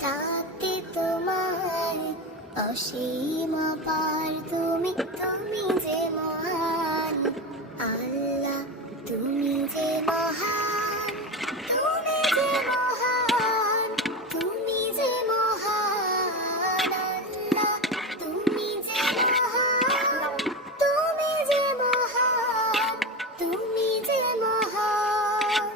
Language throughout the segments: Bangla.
ডাকতে তোমায় অসীম পার তুমি তুমি যে মহান আল্লাহ তুমি যে মহান তুমি যে মহান তুমি যে মহান আল্লাহ তুমি যে মহান তুমি যে মহান তুমি যে মহান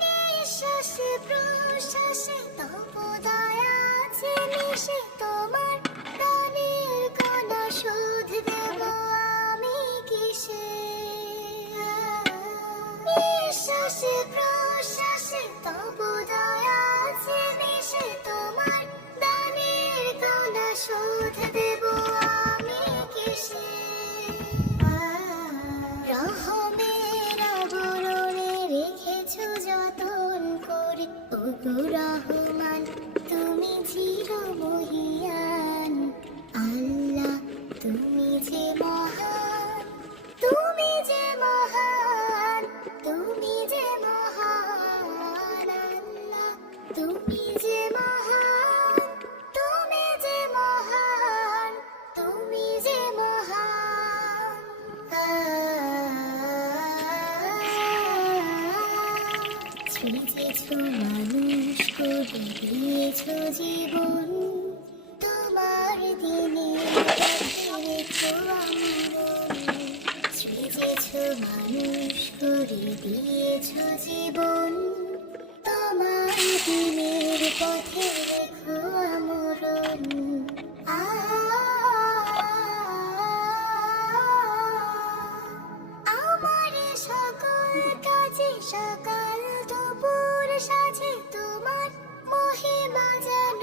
নিঃশ্বাসে প্রশ্বাসে তব দয়া আছে মিশে তোমার দানের কণা শোধ দেব আমি কিসে নিঃশ্বাসে প্রশ্বাসে তব দয়া আছে মিশে তোমার দানের কণা শোধ দেব আমি কিসে রহমের আবরণে রেখেছো যতন করে ওগো রহমান তুমি চির মহিয়ান আল্লাহ তুমি যে মহান তুমি যে মহান তুমি যে মহান আল্লাহ তুমি যে মহান তুমি যে মহান তুমি যে মহান সৃজেছো মানুষ করে দিয়েছো জীবন তোমার দিনে রেখেছো আমরণ সৃজেছো মানুষ করে দিয়েছো জীবন তোমার দিনের পথে রেখো আমরণ আমার সকল কাজে সকাল দুপুর সাজে তোমার মহিমা যেন